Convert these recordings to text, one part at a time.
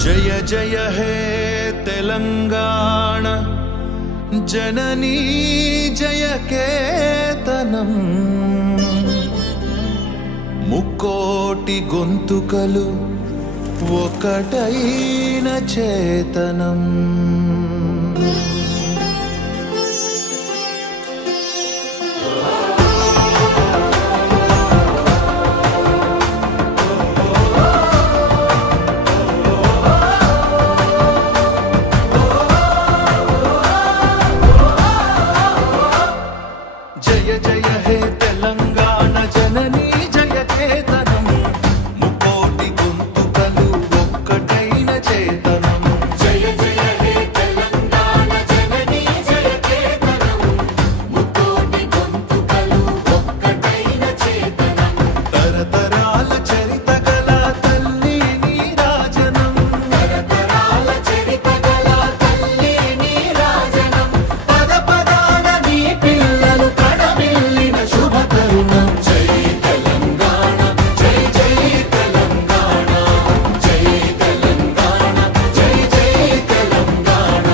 जय जय हे तेलंगाण जननी जय केतनम मुक्कोटि गोंतुकलु ఒకటైన చేతనం జయ జయ హే తెలంగాణ జననీ జయ కేతనం ముకోటి గొంతుకలు ఒక్కటైన చేతనం జయ జయ హే తెలంగాణ జననీ జయ కేతనం ముకోటి గొంతుకలు ఒక్కటైన చేతనం తరతరాల చరిత గల తల్లి నీరాజనం తరతరాల చరిత గల తల్లి నీరాజనం పద పదాన నీ పిల్లలు కడమిల్లిన శుభ తరుణం జై తెలంగాణ జై జై తెలంగాణ జై తెలంగాణ జై జై తెలంగాణ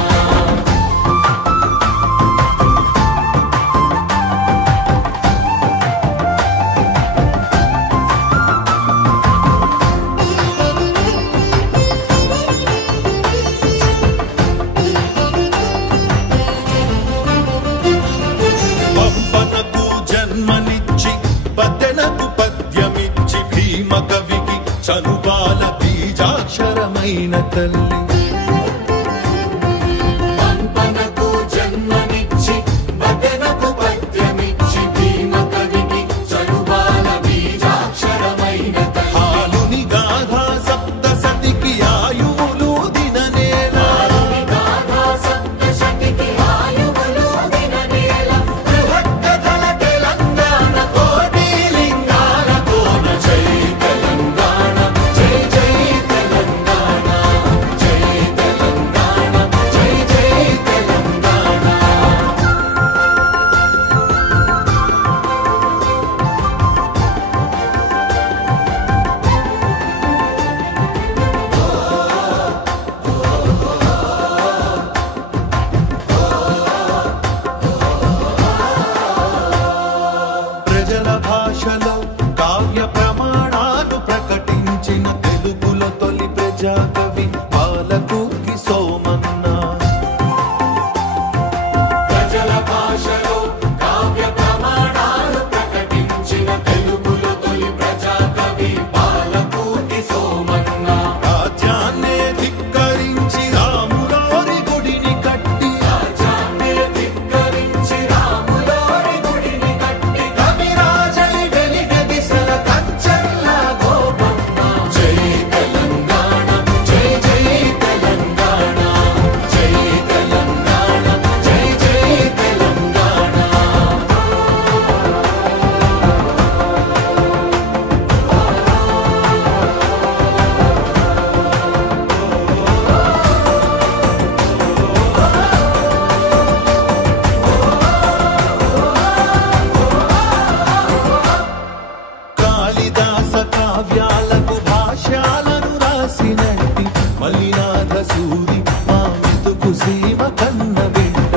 పంపనకు జన్మనిచ్చి పద్దెనకు పద్యమిచ్చి భీమ కవికి చనుబాల బీజాక్షరమైన తల్లి పంపనకు జన్మనిచ్చి పద్దెనకు పద్యమిచ్చి భీమ కవికి చనుబాల బీజాక్షరమైన తల్లి హాలుని గాథా సప్తసతికి ఆయువులు దిననేల గాథా సప్తశతికి ఆయువులు దిననేల బృహత్కథల తెలంగాణ కోటి లింగాల కోన జై తెలంగాణ జై జై తెలంగాణ జై తెలంగాణ జై జై తెలంగాణ ప్రజల భాషలో కావ్య ప్రమాణాలు ప్రకటించిన తెలుగులో తొలి ప్రజాకవి పాలకుర్తి సోమన్న ప్రజల భాషలో కావ్య ప్రమాణాలు ప్రకటించిన తెలుగులో తొలి ప్రజాకవి పాలకుర్తి సోమన్న రాజ్యాన్నే ధిక్కరించి రాములోరి గుడిని కట్టి రాజ్యాన్నే ధిక్కరించి రాములోరి గుడిని కట్టి కవిరాజై వెలిగ దిశల కంచెల్ల గోపన్న జై తెలంగాణ జై జై తెలంగాణ జై తెలంగాణ జై జై తెలంగాణ కాళిదాస కావ్యాలకు భాష్యాలను రాసినట్టి మలినాథ సూరి మా మెతుకు సీమ కన్న బిడ్డ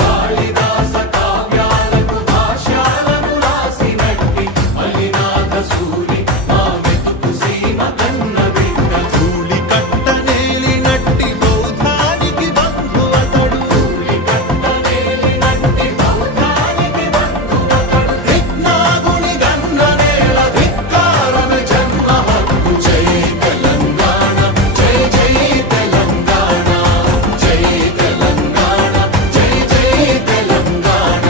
కాళిదాస కావ్యాలకు భాష్యాలను రాసినట్టి మలినాథ సూరి మా మెతుకు సీమ కన్న బిడ్డ ధూళి కట్టనేలినట్టి బౌద్ధానికి బంధు అతడు ధూళి కట్టనేలినట్టి బౌద్ధానికి బంధు అతడు దిక్నాగుని గన్ననేల ధిక్కారణ జన్మ హక్కు జై తెలంగాణ జై జై తెలంగాణ జై తెలంగాణ జై జై తెలంగాణ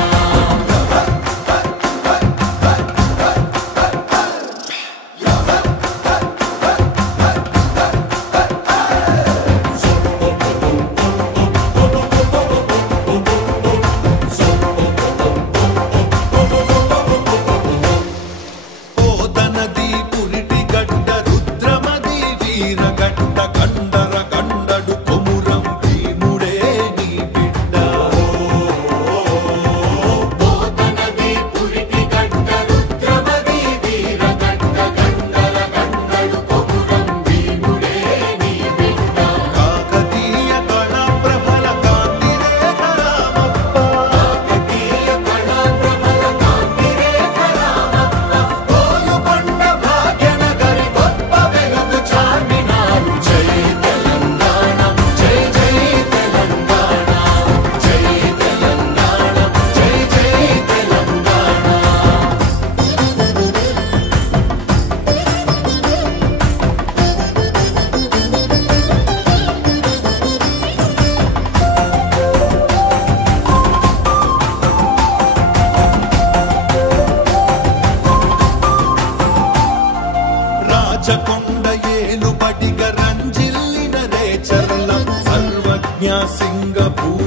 పోతనది పురిటి గడ్డ రుద్రమది వీరగడ్డ కండర కండ పూల